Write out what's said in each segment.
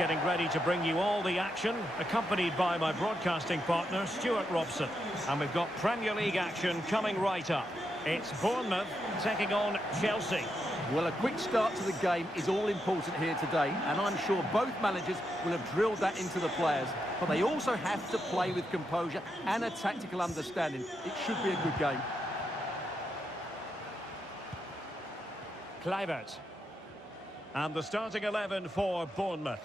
getting ready to bring you all the action, accompanied by my broadcasting partner, Stuart Robson. And we've got Premier League action coming right up. It's Bournemouth taking on Chelsea. Well, a quick start to the game is all important here today, and I'm sure both managers will have drilled that into the players. But they also have to play with composure and a tactical understanding. It should be a good game. Kluivert. And the starting 11 for Bournemouth.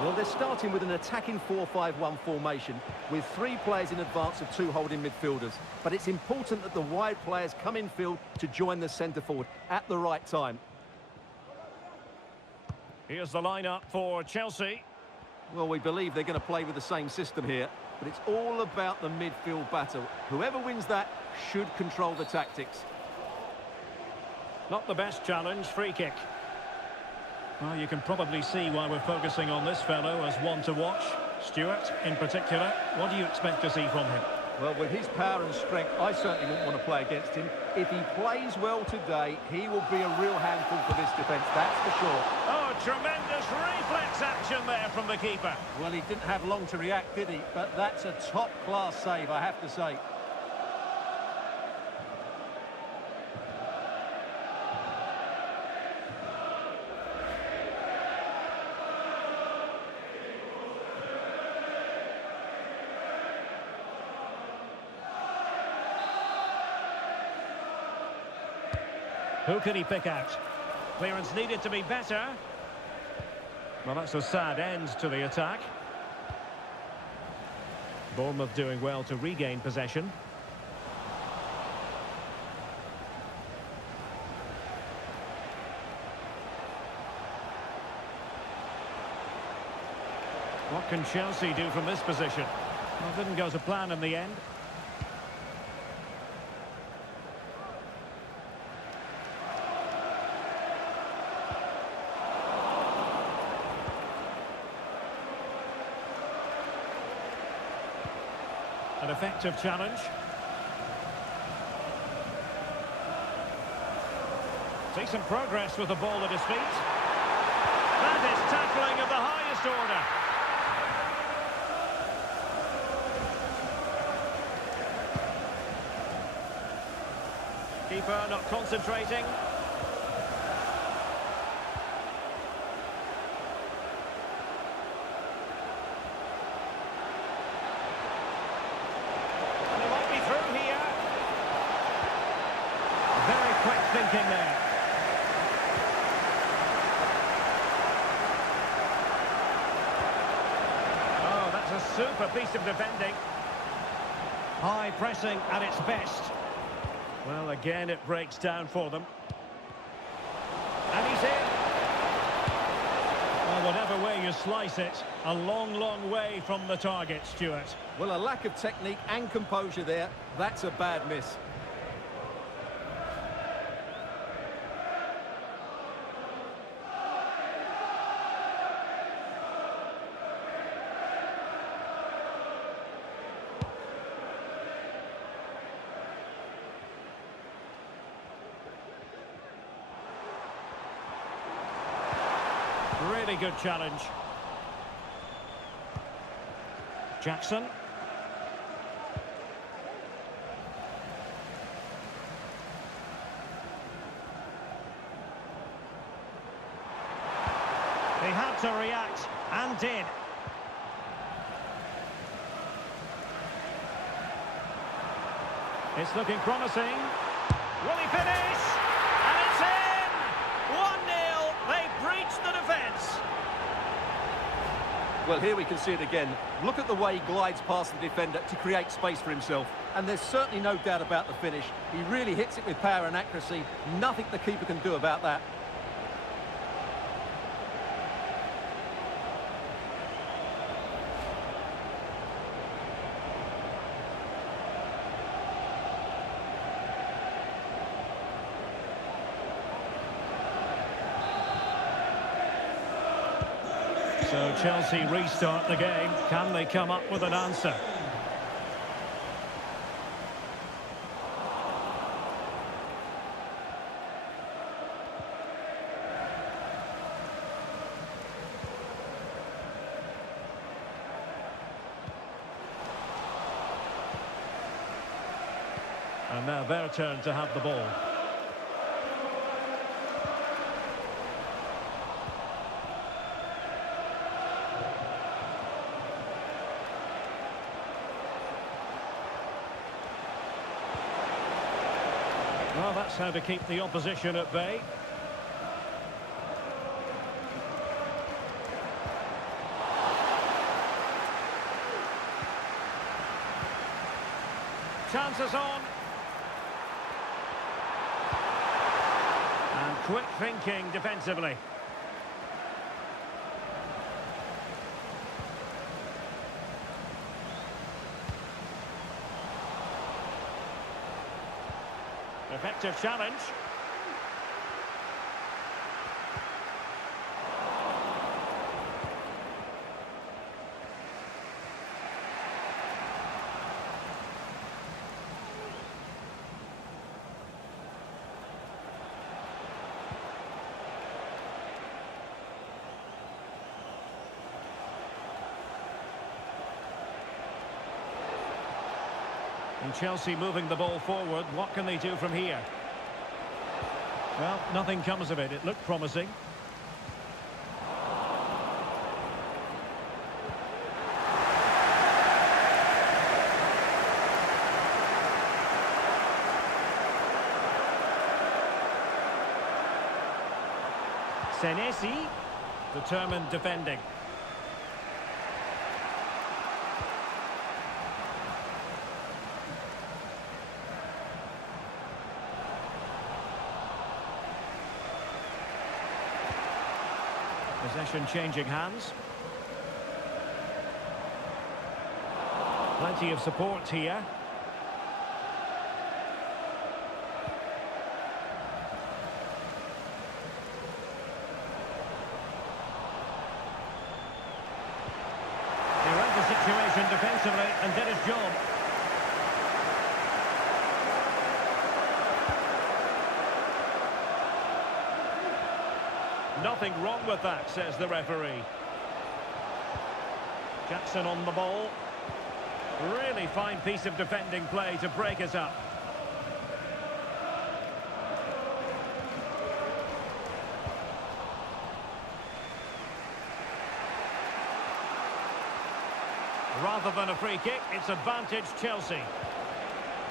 Well, they're starting with an attacking 4-5-1 formation with 3 players in advance of 2 holding midfielders. But it's important that the wide players come in field to join the centre forward at the right time. Here's the lineup for Chelsea. Well, we believe they're going to play with the same system here, but it's all about the midfield battle. Whoever wins that should control the tactics. Not the best challenge, free kick. Well, you can probably see why we're focusing on this fellow as one to watch. Stuart, in particular, what do you expect to see from him? Well, with his power and strength, I certainly wouldn't want to play against him. If he plays well today, he will be a real handful for this defence, that's for sure. Oh, tremendous reflex action there from the keeper. Well, he didn't have long to react, did he? But that's a top-class save, I have to say. Who can he pick out? Clearance needed to be better. Well, that's a sad end to the attack. Bournemouth doing well to regain possession. What can Chelsea do from this position? Well, didn't go to plan in the end. An effective challenge. Decent progress with the ball at his feet. That is tackling of the highest order. Keeper not concentrating. Thinking there. Oh, that's a super piece of defending. High pressing at its best. Well, again, it breaks down for them. And he's in. Well, whatever way you slice it, a long, long way from the target, Stuart. Well, a lack of technique and composure there. That's a bad miss. Really good challenge. Jackson. He had to react and did. It's looking promising. Will he finish? And it's in! 1-0. They breached the defence. Well, here we can see it again. Look at the way he glides past the defender to create space for himself. And there's certainly no doubt about the finish. He really hits it with power and accuracy. Nothing the keeper can do about that. So Chelsea restart the game. Can they come up with an answer? And now their turn to have the ball. Well, that's how to keep the opposition at bay. Chances on. And quick thinking defensively. Effective challenge. And Chelsea moving the ball forward. What can they do from here? Well, nothing comes of it. It looked promising. Senesi, determined defending. Possession changing hands. Plenty of support here. He read the situation defensively and did his job. Nothing wrong with that, says the referee. Jackson on the ball. Really fine piece of defending play to break us up. Rather than a free kick, it's advantage Chelsea.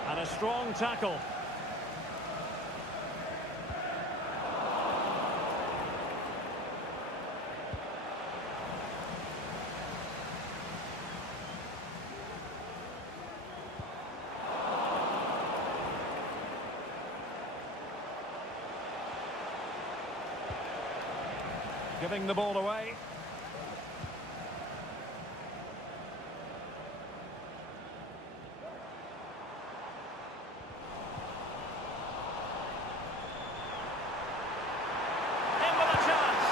And a strong tackle. Giving the ball away. In with a chance.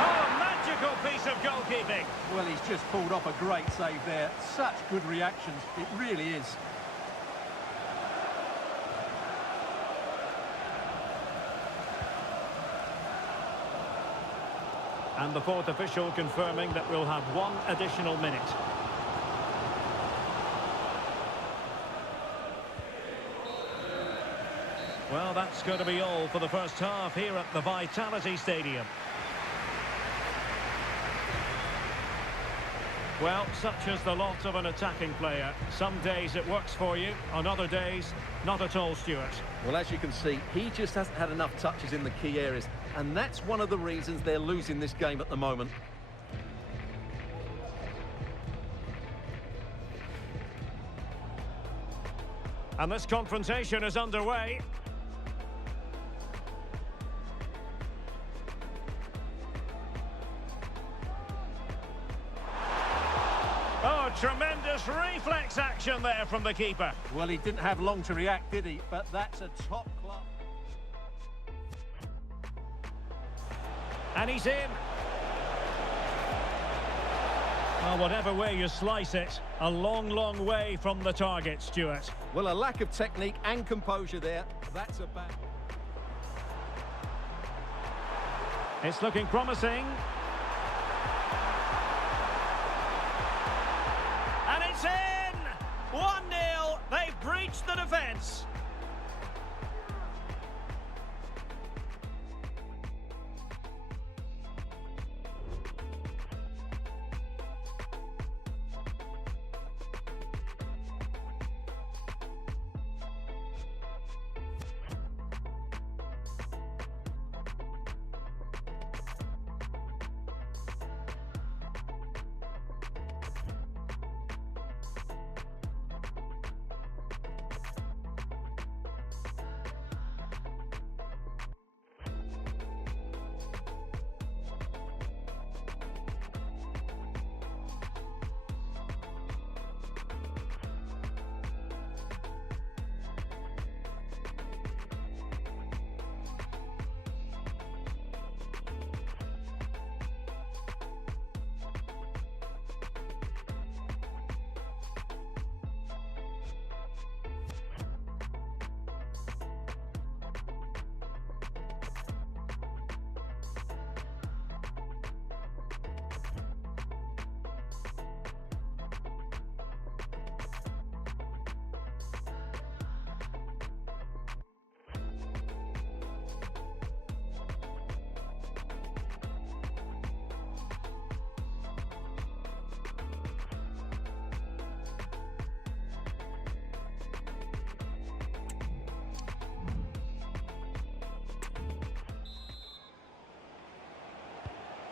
Oh, a magical piece of goalkeeping. Well, he's just pulled off a great save there. Such good reactions. It really is. And the fourth official confirming that we'll have one additional minute. Well, that's going to be all for the first half here at the Vitality Stadium. Well, such is the lot of an attacking player. Some days it works for you, on other days, not at all, Stuart. Well, as you can see, he just hasn't had enough touches in the key areas. And that's one of the reasons they're losing this game at the moment. And this confrontation is underway. Oh, tremendous reflex action there from the keeper. Well, he didn't have long to react, did he? But that's a top class. And he's in. Well, whatever way you slice it, a long, long way from the target, Stuart. Well, a lack of technique and composure there. That's a bad... It's looking promising. And it's in! 1-0. They've breached across the defence.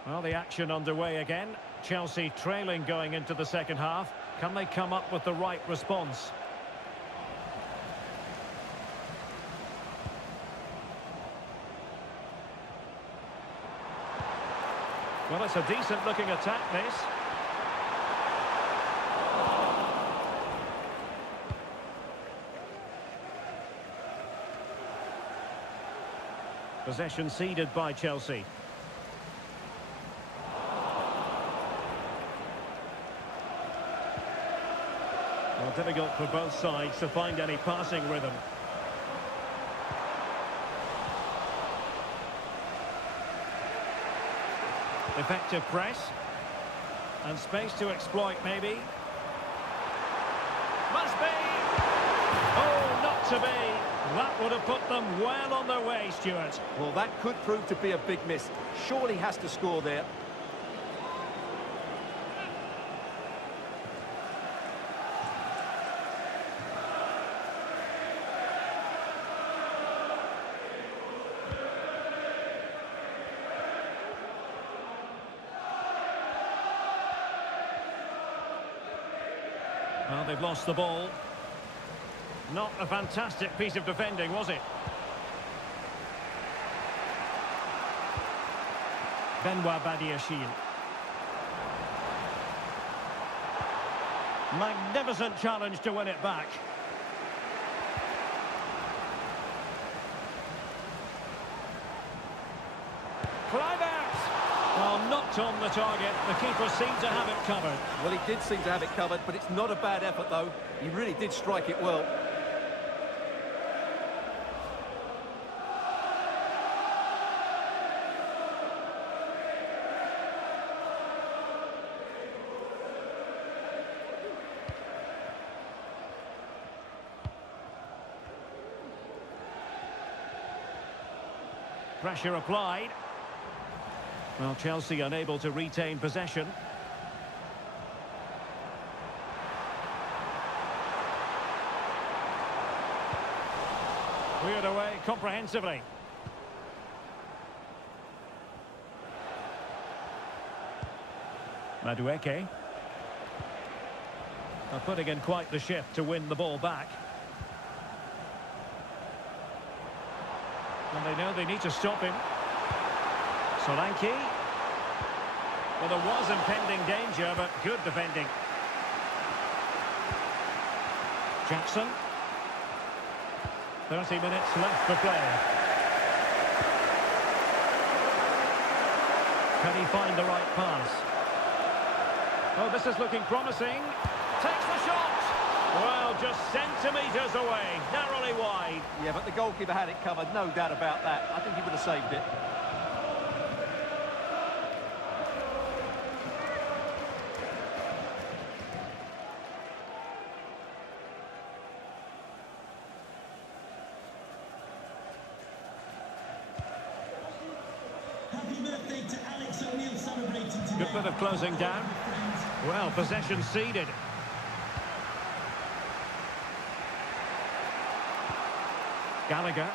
Well, the action underway again. Chelsea trailing going into the second half. Can they come up with the right response? Well, it's a decent-looking attack, this. Possession ceded by Chelsea. Well, difficult for both sides to find any passing rhythm. Effective press. And space to exploit, maybe. Must be! Oh, not to be! That would have put them well on their way, Stuart. Well, that could prove to be a big miss. Surely has to score there. Well, they've lost the ball. Not a fantastic piece of defending, was it? Benoit Badiashile. Magnificent challenge to win it back. Clive out! Well, knocked on the target. The keeper seemed to have it covered. Well, he did seem to have it covered, but it's not a bad effort, though. He really did strike it well. Pressure applied. Well, Chelsea unable to retain possession. Cleared away comprehensively. Madueke. Are putting in quite the shift to win the ball back. And they know they need to stop him. Solanke. Well, there was impending danger, but good defending. Jackson. 30 minutes left for play. Can he find the right pass? Oh, this is looking promising. Takes the shot. Well, just centimetres away, narrowly wide. Yeah, but the goalkeeper had it covered, no doubt about that. I think he would have saved it. Good bit of closing down. Well, possession ceded. Gallagher.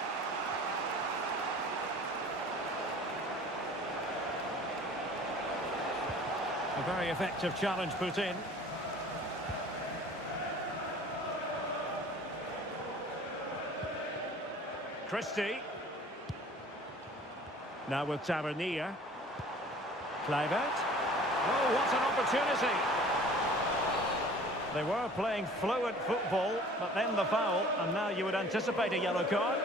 A very effective challenge put in. Christie. Now with Tavernier. Kluivert. Oh, what an opportunity! They were playing fluid football, but then the foul, and now you would anticipate a yellow card.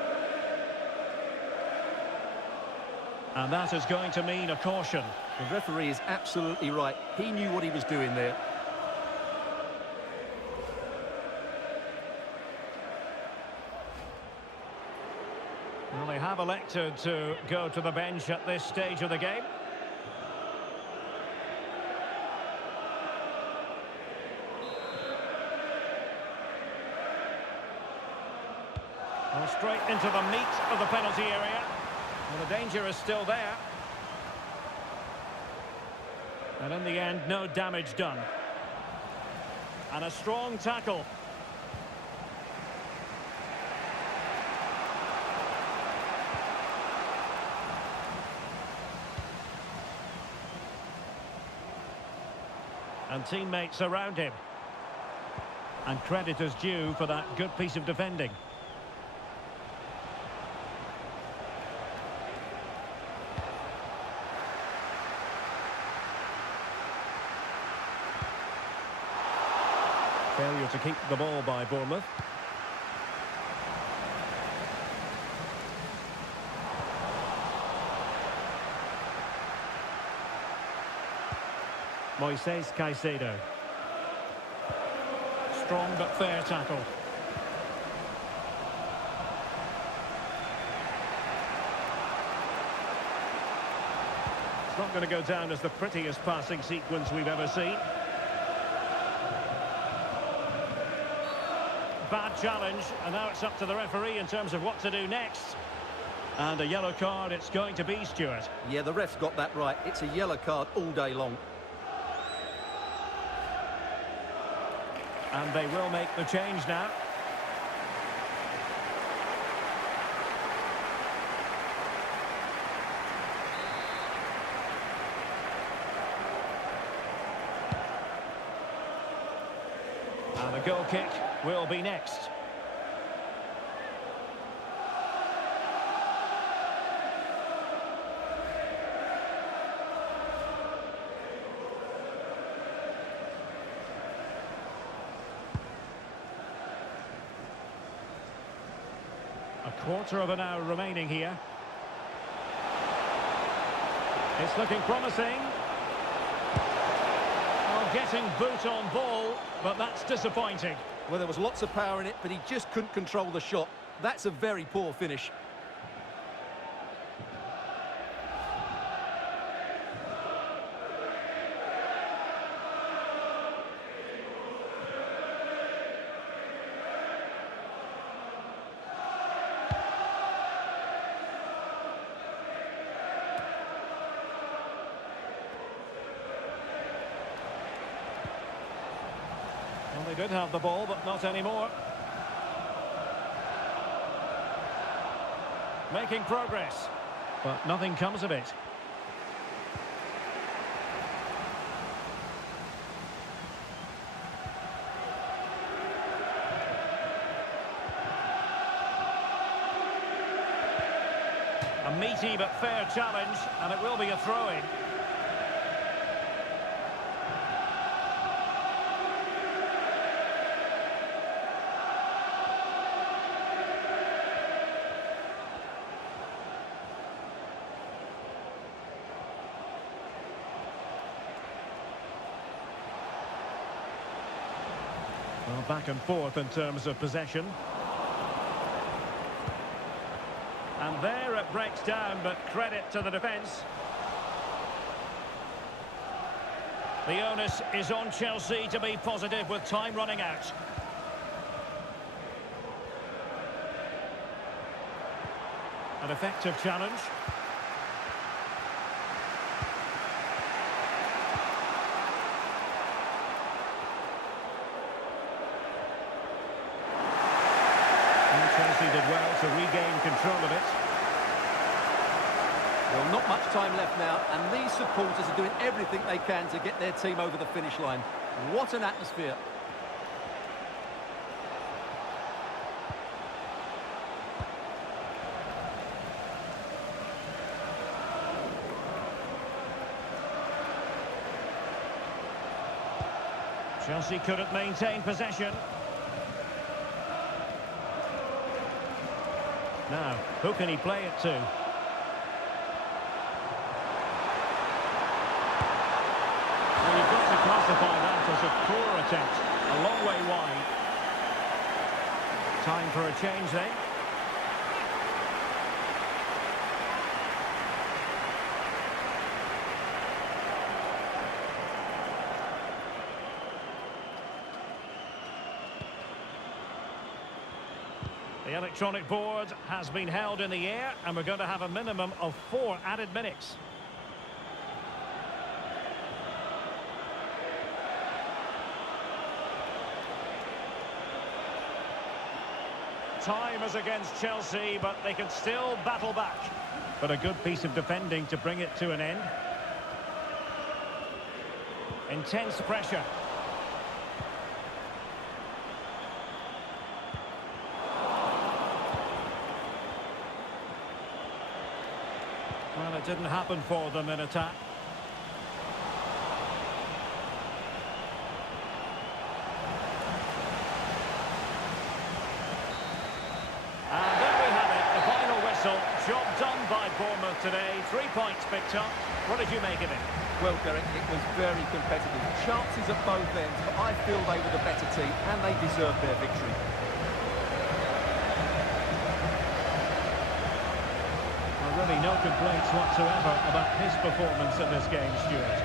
And that is going to mean a caution. The referee is absolutely right. He knew what he was doing there. Well, they have elected to go to the bench at this stage of the game. Well, straight into the meat of the penalty area. Well, the danger is still there. And in the end, no damage done. And a strong tackle. And teammates around him. And credit is due for that good piece of defending. Failure to keep the ball by Bournemouth. Moises Caicedo. Strong but fair tackle. It's not going to go down as the prettiest passing sequence we've ever seen. Bad challenge, and now it's up to the referee in terms of what to do next. And a yellow card it's going to be, Stuart. Yeah, the ref's got that right. It's a yellow card all day long. And they will make the change now. And a goal kick will be next. A quarter of an hour remaining here. It's looking promising. Oh, getting boot on ball, but that's disappointing. Well, there was lots of power in it, but he just couldn't control the shot. That's a very poor finish. Well, they did have the ball, but not anymore. Making progress, but nothing comes of it. A meaty but fair challenge, and it will be a throw-in. Well, back and forth in terms of possession. And there it breaks down, but credit to the defence. The onus is on Chelsea to be positive with time running out. An effective challenge. did well to regain control of it. Well, not much time left now, and these supporters are doing everything they can to get their team over the finish line. What an atmosphere. Chelsea couldn't maintain possession. Now, who can he play it to? Well, you've got to classify that as a poor attempt. A long way wide. Time for a change then. The electronic board has been held in the air, and we're going to have a minimum of 4 added minutes. Time is against Chelsea, but they can still battle back. But a good piece of defending to bring it to an end. Intense pressure. Well, it didn't happen for them in attack. And there we have it, the final whistle. Job done by Bournemouth today. 3 points picked up. What did you make of it? Well, Derek, it was very competitive. Chances at both ends, but I feel they were the better team, and they deserved their victory. Really no complaints whatsoever about his performance in this game, Stuart.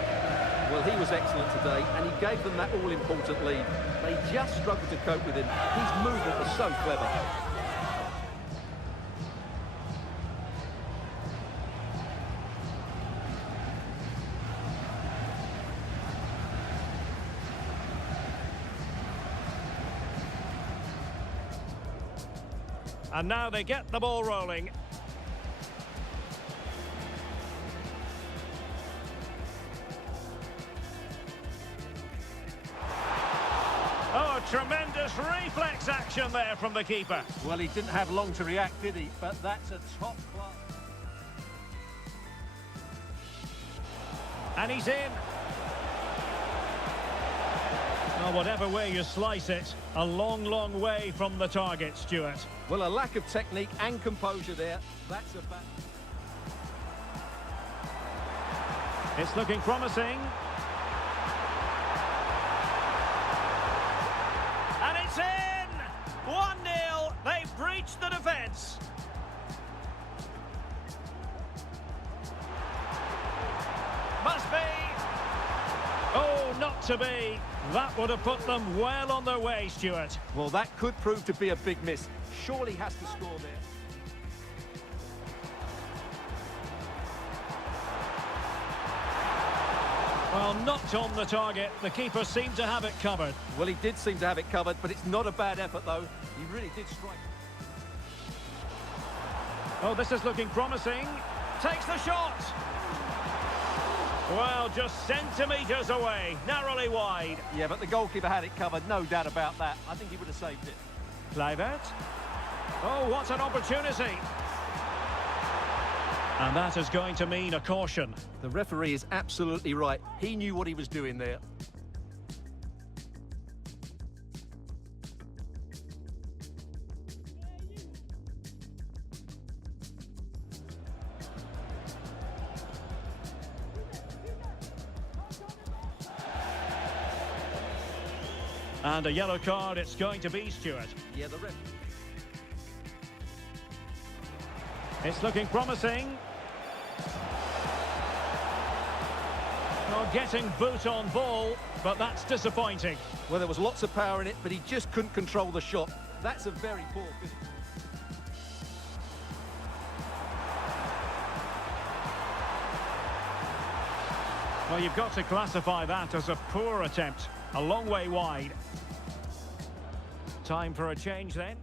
Well, he was excellent today, and he gave them that all-important lead. They just struggled to cope with him. His movement was so clever. And now they get the ball rolling. Oh, tremendous reflex action there from the keeper. Well, he didn't have long to react, did he? But that's a top class. And he's in. Well, whatever way you slice it, a long, long way from the target, Stuart. Well, a lack of technique and composure there. That's a bad... It's looking promising. And it's in! 1-0. They've breached the defence. Must be. Oh, not to be. That would have put them well on their way, Stuart. Well, that could prove to be a big miss. Surely has to score there. Well, not on the target. The keeper seemed to have it covered. Well, he did seem to have it covered, but it's not a bad effort, though. He really did strike. Oh, this is looking promising. Takes the shot. Well, just centimetres away, narrowly wide. Yeah, but the goalkeeper had it covered, no doubt about that. I think he would have saved it. Kluivert. Oh, what an opportunity. And that is going to mean a caution. The referee is absolutely right. He knew what he was doing there. And a yellow card it's going to be, Stuart. Yeah, the ref. It's looking promising. Oh, getting boot on ball, but that's disappointing. Well, there was lots of power in it, but he just couldn't control the shot. That's a very poor finish. Well, you've got to classify that as a poor attempt. A long way wide. Time for a change then.